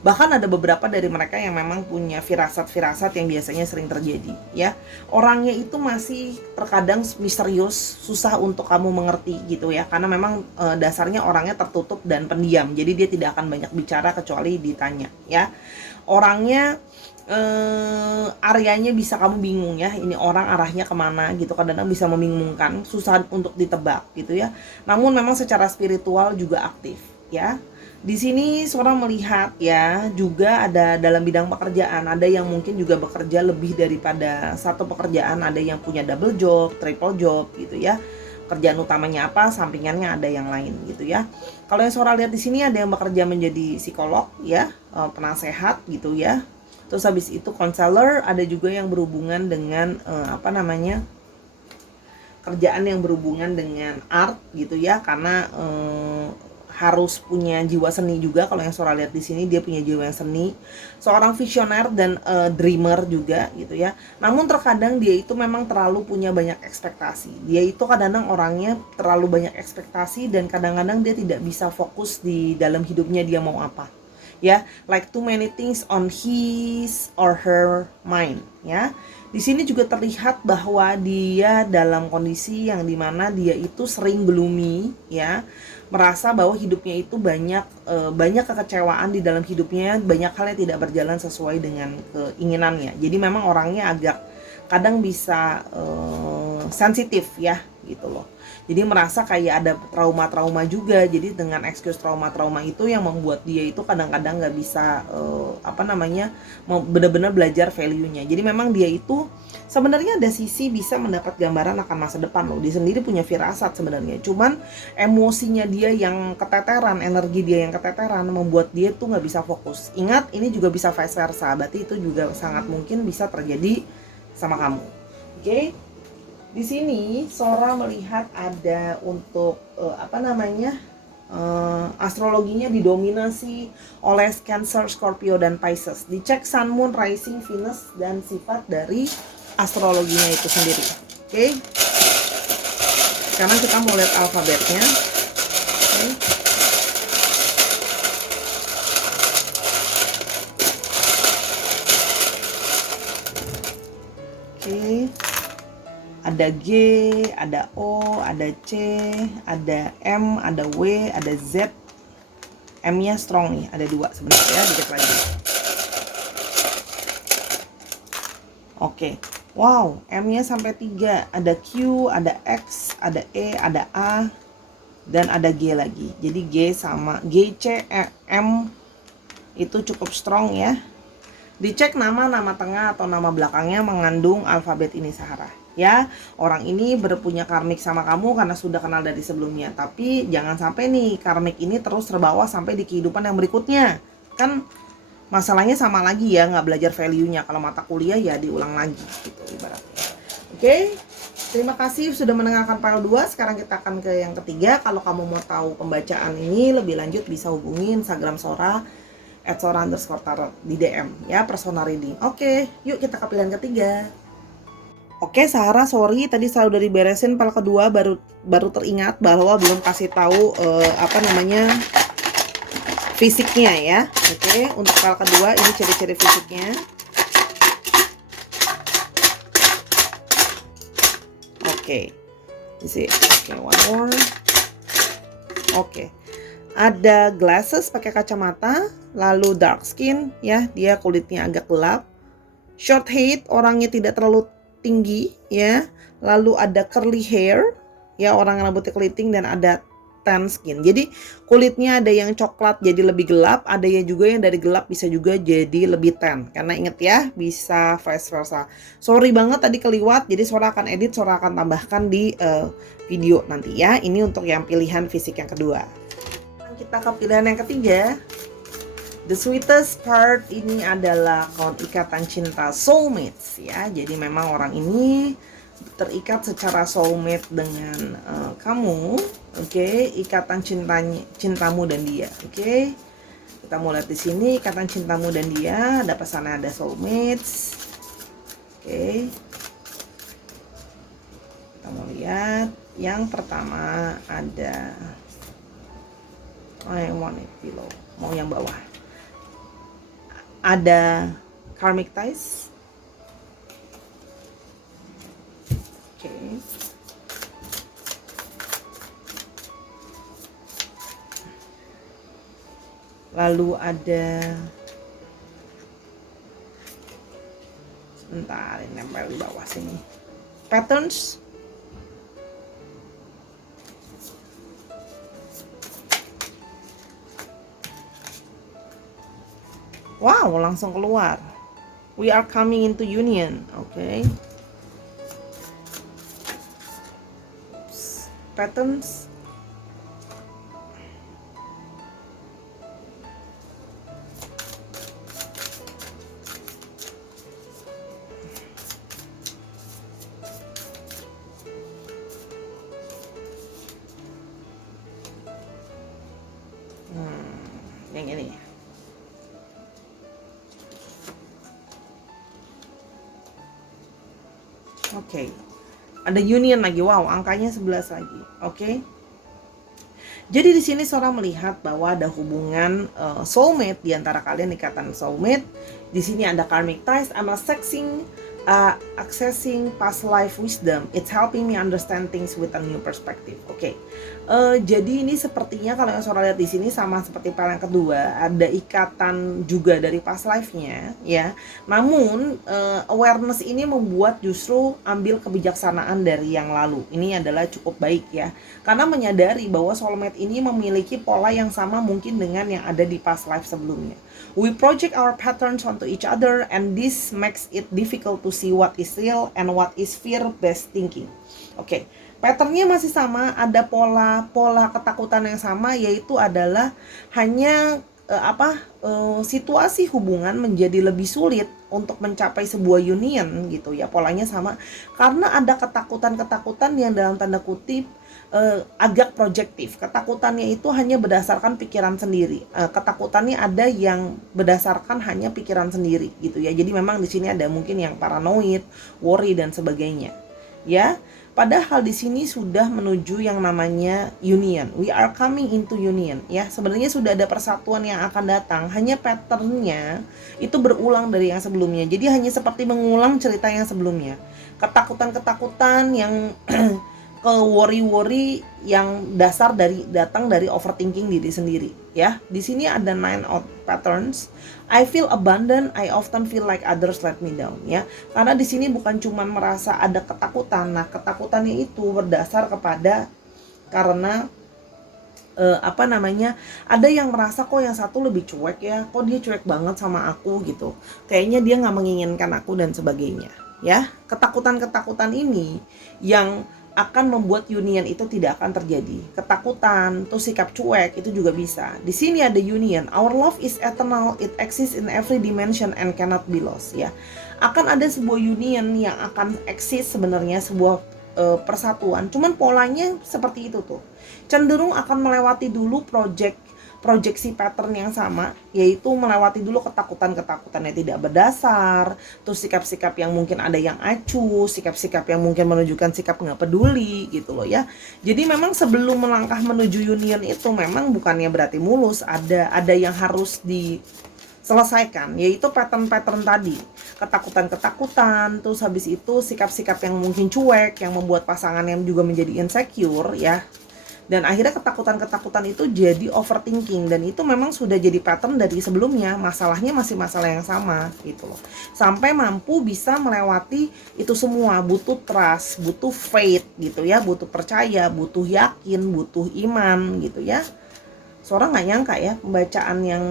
bahkan ada beberapa dari mereka yang memang punya firasat-firasat yang biasanya sering terjadi ya. Orangnya itu masih terkadang misterius, susah untuk kamu mengerti gitu ya, karena memang dasarnya orangnya tertutup dan pendiam. Jadi dia tidak akan banyak bicara kecuali ditanya ya. Orangnya areanya bisa kamu bingung ya, ini orang arahnya kemana gitu, kadang-kadang bisa membingungkan, susah untuk ditebak gitu ya. Namun memang secara spiritual juga aktif ya. Di sini Sora melihat ya, juga ada dalam bidang pekerjaan, ada yang mungkin juga bekerja lebih daripada satu pekerjaan, ada yang punya double job, triple job gitu ya. Kerjaan utamanya apa, sampingannya ada yang lain gitu ya. Kalau yang Sora lihat di sini ada yang bekerja menjadi psikolog ya, penasehat gitu ya. Terus habis itu konselor, ada juga yang berhubungan dengan kerjaan yang berhubungan dengan art gitu ya, karena harus punya jiwa seni juga. Kalau yang Sora lihat di sini dia punya jiwa yang seni, seorang visioner dan dreamer juga gitu ya. Namun terkadang dia itu memang terlalu punya banyak ekspektasi. Dia itu kadang-kadang orangnya terlalu banyak ekspektasi dan kadang-kadang dia tidak bisa fokus di dalam hidupnya dia mau apa. Ya, like too many things on his or her mind ya. Di sini juga terlihat bahwa dia dalam kondisi yang dimana dia itu sering gloomy ya, merasa bahwa hidupnya itu banyak kekecewaan di dalam hidupnya, banyak hal yang tidak berjalan sesuai dengan keinginannya. Jadi memang orangnya agak kadang bisa sensitif ya gitu loh. Jadi merasa kayak ada trauma-trauma juga. Jadi dengan excuse trauma-trauma itu yang membuat dia itu kadang-kadang nggak bisa benar-benar belajar value-nya. Jadi memang dia itu sebenarnya ada sisi bisa mendapat gambaran akan masa depan loh. Dia sendiri punya firasat sebenarnya. Cuman emosinya dia yang keteteran, energi dia yang keteteran membuat dia tuh nggak bisa fokus. Ingat, ini juga bisa vice versa. Berarti itu juga sangat mungkin bisa terjadi sama kamu. Oke? Di sini Sora melihat ada untuk astrologinya didominasi oleh Cancer, Scorpio, dan Pisces. Dicek Sun, Moon, Rising, Venus, dan sifat dari astrologinya itu sendiri. Oke. Sekarang kita mau lihat alfabetnya. Oke. Oke. Ada G, ada O, ada C, ada M, ada W, ada Z. M-nya strong nih, ada 2 sebenarnya, dikit lagi. Oke, Wow, M-nya sampai 3. Ada Q, ada X, ada E, ada A, dan ada G lagi. Jadi G sama G, C, M itu cukup strong ya. Dicek nama tengah atau nama belakangnya mengandung alfabet ini Sahara. Ya, orang ini berpunya karmik sama kamu karena sudah kenal dari sebelumnya. Tapi jangan sampai nih karmik ini terus terbawa sampai di kehidupan yang berikutnya. Kan masalahnya sama lagi ya, nggak belajar value-nya. Kalau mata kuliah ya diulang lagi gitu ibaratnya. Oke, terima kasih sudah mendengarkan file 2. Sekarang kita akan ke yang ketiga. Kalau kamu mau tahu pembacaan ini lebih lanjut bisa hubungi Instagram Sora @sora_tarot di DM ya, personal reading. Oke, yuk kita ke pilihan ketiga. Oke, Sarah, sorry tadi saya udah diberesin file kedua, baru teringat bahwa belum kasih tahu fisiknya ya. Oke, untuk file kedua ini ciri-ciri fisiknya. Oke, one more. Oke, ada glasses pakai kacamata, lalu dark skin ya, dia kulitnya agak gelap. Short height, orangnya tidak terlalu tinggi ya. Lalu ada curly hair ya, orang rambutnya keriting, dan ada tan skin. Jadi kulitnya ada yang coklat jadi lebih gelap, ada yang juga yang dari gelap bisa juga jadi lebih tan. Karena inget ya, bisa vice versa. Sorry banget tadi keliwat, jadi Sora akan edit, Sora akan tambahkan di video nanti ya. Ini untuk yang pilihan fisik yang kedua. Kita ke pilihan yang ketiga. The sweetest part ini adalah ikatan cinta soulmates ya. Jadi memang orang ini terikat secara soulmate dengan kamu. Oke, ikatan cintamu dan dia. Oke. Kita mau lihat di sini ikatan cintamu dan dia, ada pesannya, ada soulmates. Oke. Kita mau lihat yang pertama ada I want it below. Mau yang bawah. Ada karmic ties. Oke. Lalu ada, sebentar, ini nempel di bawah sini, patterns. Wow, langsung keluar. We are coming into union. Oke. Patterns. Yang ini. Oke. Ada union lagi. Wow, angkanya 11 lagi. Oke. Jadi di sini Sora melihat bahwa ada hubungan soulmate di antara kalian, ikatan soulmate. Di sini ada karmic ties. I'm accessing past life wisdom. It's helping me understand things with a new perspective. Oke. Jadi ini sepertinya kalau yang Sora lihat di sini sama seperti file yang kedua, ada ikatan juga dari past life-nya ya. Namun awareness ini membuat justru ambil kebijaksanaan dari yang lalu. Ini adalah cukup baik ya. Karena menyadari bahwa soulmate ini memiliki pola yang sama mungkin dengan yang ada di past life sebelumnya. We project our patterns onto each other and this makes it difficult to see what is real and what is fear-based thinking. Oke, patternnya masih sama, ada pola ketakutan yang sama, yaitu adalah hanya situasi hubungan menjadi lebih sulit untuk mencapai sebuah union gitu ya. Polanya sama karena ada ketakutan yang dalam tanda kutip agak projektif. Ketakutannya itu hanya berdasarkan pikiran sendiri. Ketakutannya ada yang berdasarkan hanya pikiran sendiri gitu ya. Jadi memang di sini ada mungkin yang paranoid, worry dan sebagainya. Ya, padahal di sini sudah menuju yang namanya union. We are coming into union. Ya, sebenarnya sudah ada persatuan yang akan datang. Hanya patternnya itu berulang dari yang sebelumnya. Jadi hanya seperti mengulang cerita yang sebelumnya. Ketakutan-ketakutan yang ke worry-worry yang datang dari overthinking diri sendiri ya. Di sini ada 9 of patterns. I feel abandoned, I often feel like others let me down ya. Karena di sini bukan cuma merasa ada ketakutan. Nah, ketakutannya itu berdasar kepada karena ada yang merasa kok yang satu lebih cuek ya, kok dia cuek banget sama aku gitu, kayaknya dia nggak menginginkan aku dan sebagainya ya. Ketakutan ini yang akan membuat union itu tidak akan terjadi. Ketakutan tuh sikap cuek itu juga bisa. Di sini ada union, our love is eternal, it exists in every dimension and cannot be lost ya. Akan ada sebuah union yang akan eksis sebenarnya, sebuah persatuan, cuman polanya seperti itu tuh, cenderung akan melewati dulu proyeksi pattern yang sama, yaitu melewati dulu ketakutan-ketakutan yang tidak berdasar, terus sikap-sikap yang mungkin ada yang acuh, sikap-sikap yang mungkin menunjukkan sikap nggak peduli gitu loh ya. Jadi memang sebelum melangkah menuju union itu memang bukannya berarti mulus, ada yang harus diselesaikan, yaitu pattern-pattern tadi, ketakutan-ketakutan, terus habis itu sikap-sikap yang mungkin cuek yang membuat pasangan yang juga menjadi insecure ya. Dan akhirnya ketakutan-ketakutan itu jadi overthinking, dan itu memang sudah jadi pattern dari sebelumnya, masalahnya masih masalah yang sama gitu loh. Sampai mampu bisa melewati itu semua, butuh trust, butuh faith gitu ya, butuh percaya, butuh yakin, butuh iman gitu ya. Seorang nggak nyangka ya pembacaan yang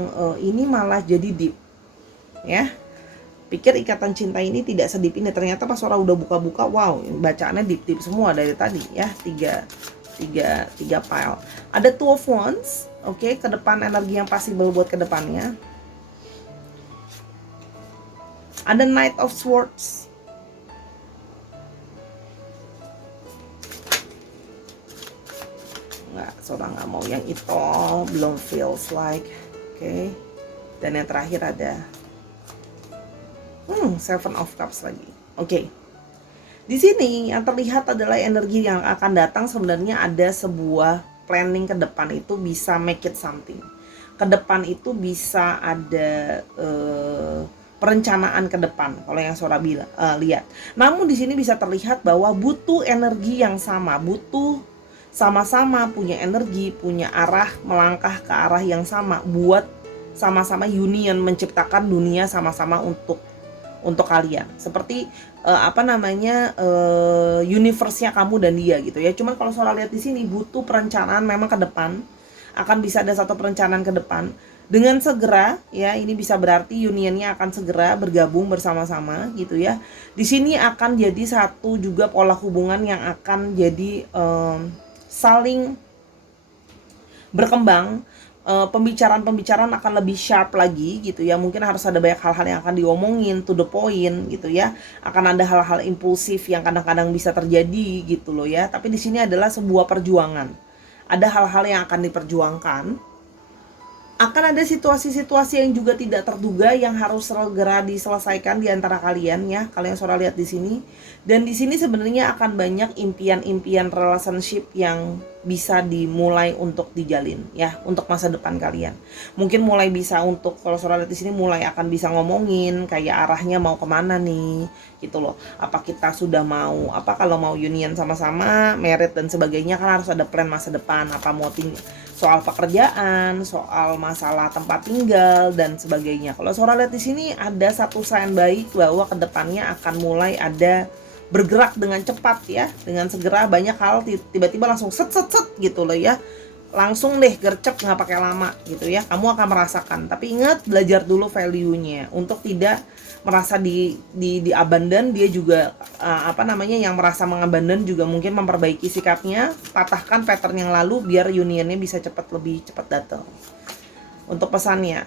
ini malah jadi deep ya. Pikir ikatan cinta ini tidak sedip ini, ternyata pas orang udah buka-buka, wow, bacaannya deep semua dari tadi ya. Tiga pile. Ada two of wands, oke, ke depan energi yang possible buat ke depannya. Ada knight of swords. Seorang nggak mau yang itu, belum feels like, oke. Dan yang terakhir ada seven of cups lagi, oke. Di sini yang terlihat adalah energi yang akan datang, sebenarnya ada sebuah planning ke depan, itu bisa make it something. Ke depan itu bisa ada perencanaan ke depan kalau yang Sora lihat. Namun di sini bisa terlihat bahwa butuh energi yang sama, butuh sama-sama punya energi, punya arah, melangkah ke arah yang sama buat sama-sama union, menciptakan dunia sama-sama untuk kalian. Seperti universe-nya kamu dan dia gitu ya. Cuman kalau Sora lihat di sini butuh perencanaan memang ke depan. Akan bisa ada satu perencanaan ke depan dengan segera ya. Ini bisa berarti unionnya akan segera bergabung bersama-sama gitu ya. Di sini akan jadi satu juga pola hubungan yang akan jadi saling berkembang. Pembicaraan akan lebih sharp lagi gitu ya. Mungkin harus ada banyak hal-hal yang akan diomongin to the point gitu ya. Akan ada hal-hal impulsif yang kadang-kadang bisa terjadi gitu loh ya. Tapi di sini adalah sebuah perjuangan. Ada hal-hal yang akan diperjuangkan. Akan ada situasi-situasi yang juga tidak terduga yang harus segera diselesaikan di antara kalian ya. Kalau yang Sora lihat di sini. Dan di sini sebenarnya akan banyak impian-impian relationship yang bisa dimulai untuk dijalin ya, untuk masa depan kalian. Mungkin mulai bisa untuk, kalau Sora lihat di sini, mulai akan bisa ngomongin kayak arahnya mau kemana nih gitu loh. Apa kita sudah mau, kalau mau union sama-sama, married dan sebagainya, kan harus ada plan masa depan. Apa mau soal pekerjaan, soal masalah tempat tinggal dan sebagainya. Kalau Sora lihat di sini ada satu sign baik bahwa kedepannya akan mulai ada bergerak dengan cepat ya, dengan segera, banyak hal tiba-tiba langsung set gitu loh ya, langsung deh gercep, nggak pakai lama gitu ya. Kamu akan merasakan, tapi ingat belajar dulu value-nya untuk tidak merasa di abandon. Dia juga yang merasa mengabandon juga mungkin memperbaiki sikapnya, patahkan pattern yang lalu biar unionnya bisa lebih cepat datang. Untuk pesannya,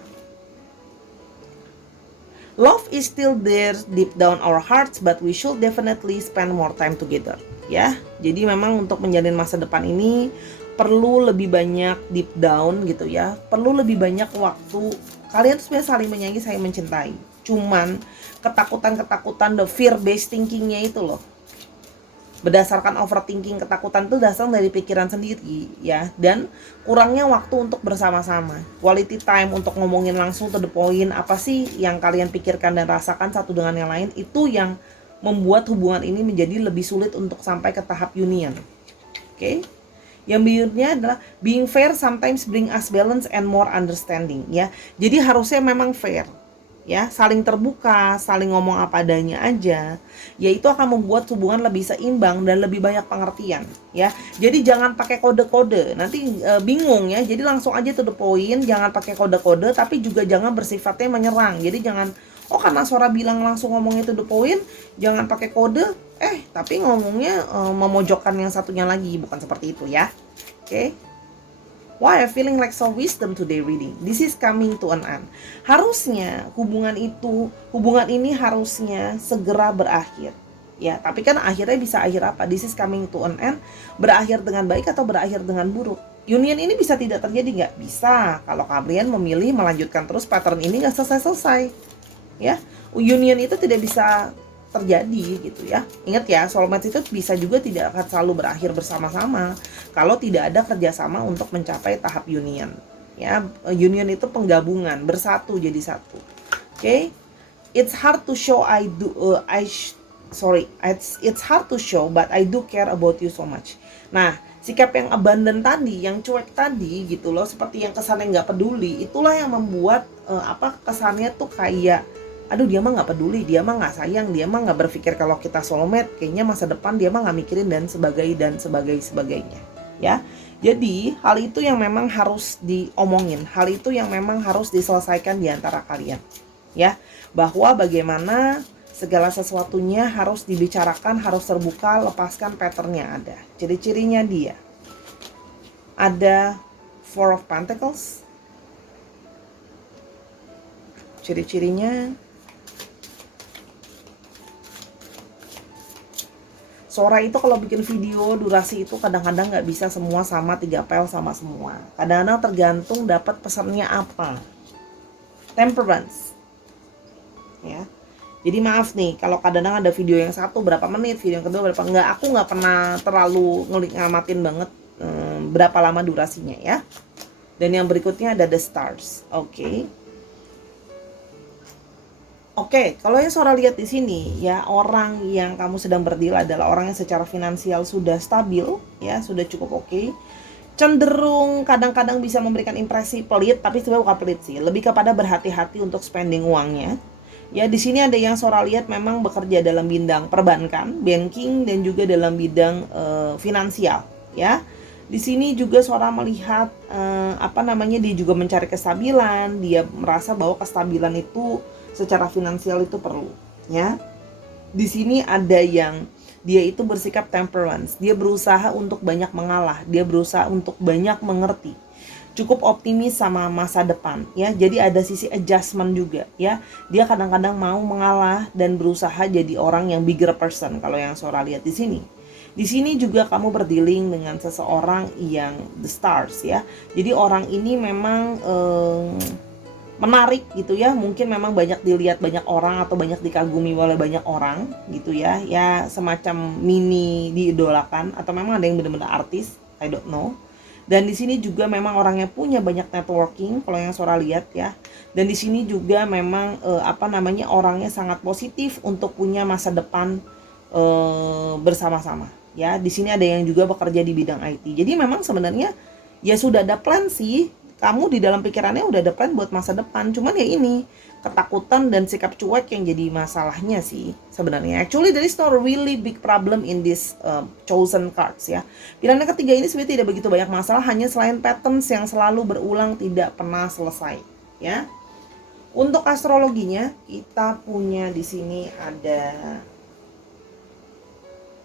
love is still there deep down our hearts, but we should definitely spend more time together. Ya, jadi memang untuk menjalin masa depan ini perlu lebih banyak deep down gitu ya. Perlu lebih banyak waktu. Kalian tuh sebenarnya saling menyayangi, saling mencintai. Cuman ketakutan, the fear-based thinkingnya itu loh. Berdasarkan overthinking, ketakutan itu dasar dari pikiran sendiri ya, dan kurangnya waktu untuk bersama-sama, quality time untuk ngomongin langsung to the point, apa sih yang kalian pikirkan dan rasakan satu dengan yang lain, itu yang membuat hubungan ini menjadi lebih sulit untuk sampai ke tahap union. Oke. Yang berikutnya adalah being fair sometimes bring us balance and more understanding, ya. Jadi harusnya memang fair, ya, saling terbuka, saling ngomong apa adanya aja, yaitu akan membuat hubungan lebih seimbang dan lebih banyak pengertian, ya. Jadi jangan pakai kode-kode, nanti bingung ya. Jadi langsung aja to the point, jangan pakai kode-kode, tapi juga jangan bersifatnya menyerang. Jadi jangan, oh karena Sora bilang langsung ngomongnya to the point, jangan pakai kode, tapi ngomongnya memojokkan yang satunya lagi, bukan seperti itu ya. Oke. Why I feeling like so wisdom today reading. This is coming to an end. Harusnya hubungan ini harusnya segera berakhir. Ya, tapi kan akhirnya bisa akhir apa? This is coming to an end. Berakhir dengan baik atau berakhir dengan buruk? Union ini bisa tidak terjadi nggak? Bisa. Kalau kalian memilih melanjutkan terus pattern ini nggak selesai-selesai. Ya, union itu tidak bisa terjadi gitu ya. Ingat ya, soulmate itu bisa juga tidak akan selalu berakhir bersama-sama kalau tidak ada kerjasama untuk mencapai tahap union. Ya, union itu penggabungan, bersatu jadi satu. Oke. It's hard to show it's hard to show but I do care about you so much. Nah, sikap yang abandon tadi, yang cuek tadi gitu loh, seperti yang kesannya nggak peduli, itulah yang membuat kesannya tuh kayak aduh dia mah nggak peduli, dia mah nggak sayang, dia mah nggak berpikir kalau kita soulmate, kayaknya masa depan dia mah nggak mikirin dan sebagainya ya. Jadi hal itu yang memang harus diomongin, hal itu yang memang harus diselesaikan di antara kalian ya, bahwa bagaimana segala sesuatunya harus dibicarakan, harus terbuka, lepaskan patternnya ada. Ciri-cirinya dia ada Four of Pentacles, ciri-cirinya Sora itu kalau bikin video durasi itu kadang-kadang nggak bisa semua sama, 3 pel sama semua. Kadang-kadang tergantung dapat pesannya apa. Temperance. Ya. Jadi maaf nih, kalau kadang-kadang ada video yang satu berapa menit, video yang kedua berapa, aku nggak pernah terlalu ngamatin banget berapa lama durasinya ya. Dan yang berikutnya ada The Stars. Oke, kalau yang Sora lihat di sini ya, orang yang kamu sedang berdeal adalah orang yang secara finansial sudah stabil ya, sudah cukup oke. Cenderung kadang-kadang bisa memberikan impresi pelit, tapi sebenarnya bukan pelit sih, lebih kepada berhati-hati untuk spending uangnya. Ya, di sini ada yang Sora lihat memang bekerja dalam bidang perbankan, banking, dan juga dalam bidang finansial ya. Di sini juga Sora melihat dia juga mencari kestabilan, dia merasa bahwa kestabilan itu secara finansial itu perlu ya. Di sini ada yang dia itu bersikap temperance, dia berusaha untuk banyak mengalah, dia berusaha untuk banyak mengerti, cukup optimis sama masa depan ya. Jadi ada sisi adjustment juga ya, dia kadang-kadang mau mengalah dan berusaha jadi orang yang bigger person. Kalau yang Sora lihat di sini juga kamu berdealing dengan seseorang yang the stars ya. Jadi orang ini memang menarik gitu ya, mungkin memang banyak dilihat banyak orang atau banyak dikagumi oleh banyak orang gitu ya, ya semacam mini diidolakan, atau memang ada yang benar-benar artis, I don't know. Dan di sini juga memang orangnya punya banyak networking kalau yang Sora lihat ya. Dan di sini juga memang orangnya sangat positif untuk punya masa depan bersama-sama ya. Di sini ada yang juga bekerja di bidang IT. Jadi memang sebenarnya ya sudah ada plan sih. Kamu di dalam pikirannya udah ada plan buat masa depan. Cuman ya ini, ketakutan dan sikap cuek yang jadi masalahnya sih sebenarnya. Actually there is no really big problem in this chosen cards ya. Pilihan yang ketiga ini sebenarnya tidak begitu banyak masalah, hanya selain patterns yang selalu berulang tidak pernah selesai ya. Untuk astrologinya kita punya di sini ada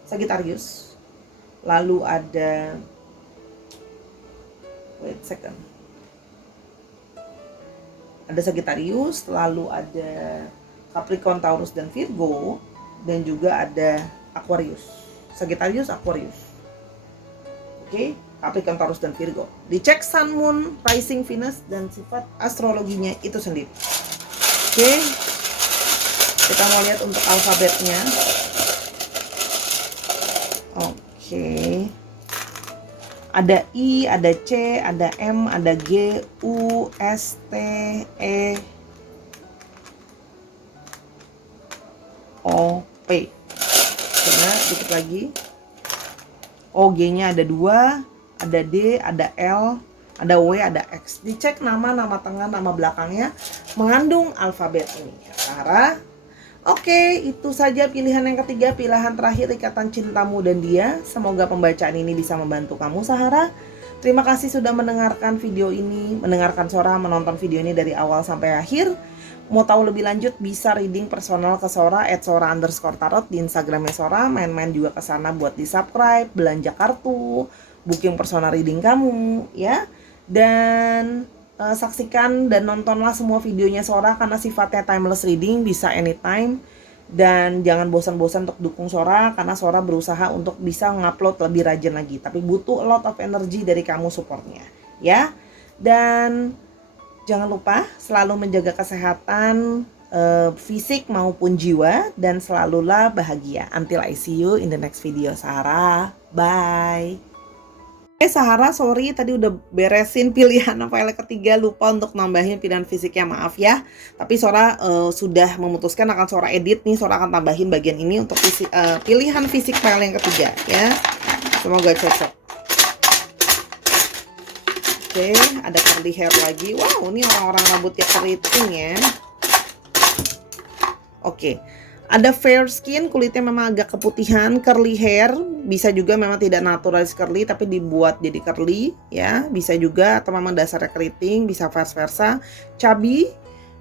Sagittarius, lalu ada ada Sagittarius, lalu ada Capricorn, Taurus, dan Virgo, dan juga ada Aquarius. Sagittarius, Aquarius. Oke, Capricorn, Taurus, dan Virgo. Dicek Sun, Moon, Rising, Venus, dan sifat astrologinya itu sendiri. Oke, kita mau lihat untuk alfabetnya. Oke. Ada I, ada C, ada M, ada G, U, S, T, E, O, P. Coba dikit lagi. O, G-nya ada 2, ada D, ada L, ada W, ada X. Dicek nama tengah, nama belakangnya mengandung alfabet ini. Sarah. Oke, itu saja pilihan yang ketiga, pilihan terakhir, Ikatan Cintamu dan Dia. Semoga pembacaan ini bisa membantu kamu, Sahara. Terima kasih sudah mendengarkan video ini, mendengarkan Sora, menonton video ini dari awal sampai akhir. Mau tahu lebih lanjut bisa reading personal ke Sora @sora_tarot di Instagramnya Sora. Main-main juga ke sana buat di subscribe, belanja kartu, booking personal reading kamu, ya. Dan saksikan dan nontonlah semua videonya Sora karena sifatnya timeless reading, bisa anytime. Dan jangan bosan-bosan untuk dukung Sora karena Sora berusaha untuk bisa ngupload lebih rajin lagi, tapi butuh a lot of energy dari kamu supportnya, ya. Dan jangan lupa selalu menjaga kesehatan fisik maupun jiwa, dan selalulah bahagia. Until I see you in the next video, Sahara. Bye. Sahara, sorry tadi udah beresin pilihan file ketiga, lupa untuk nambahin pilihan fisiknya, maaf ya. Tapi Sora sudah memutuskan akan Sora edit nih, Sora akan tambahin bagian ini untuk pilihan fisik file yang ketiga ya. Semoga cocok. Oke, ada curly hair lagi. Wow, ini orang-orang rambutnya keriting ya. Oke. Ada fair skin, kulitnya memang agak keputihan, curly hair, bisa juga memang tidak naturalis curly tapi dibuat jadi curly ya, bisa juga, atau memang dasarnya keriting, bisa vice versa. Chubby,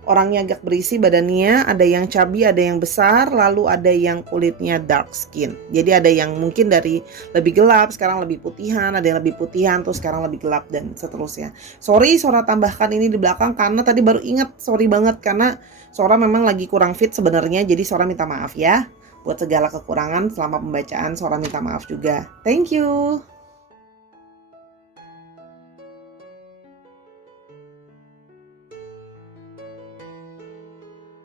orangnya agak berisi badannya, ada yang chubby, ada yang besar, lalu ada yang kulitnya dark skin. Jadi ada yang mungkin dari lebih gelap sekarang lebih putihan, ada yang lebih putihan terus sekarang lebih gelap, dan seterusnya. Sorry Sora tambahkan ini di belakang karena tadi baru ingat, sorry banget karena Sora memang lagi kurang fit sebenarnya, jadi Sora minta maaf ya. Buat segala kekurangan selama pembacaan, Sora minta maaf juga. Thank you.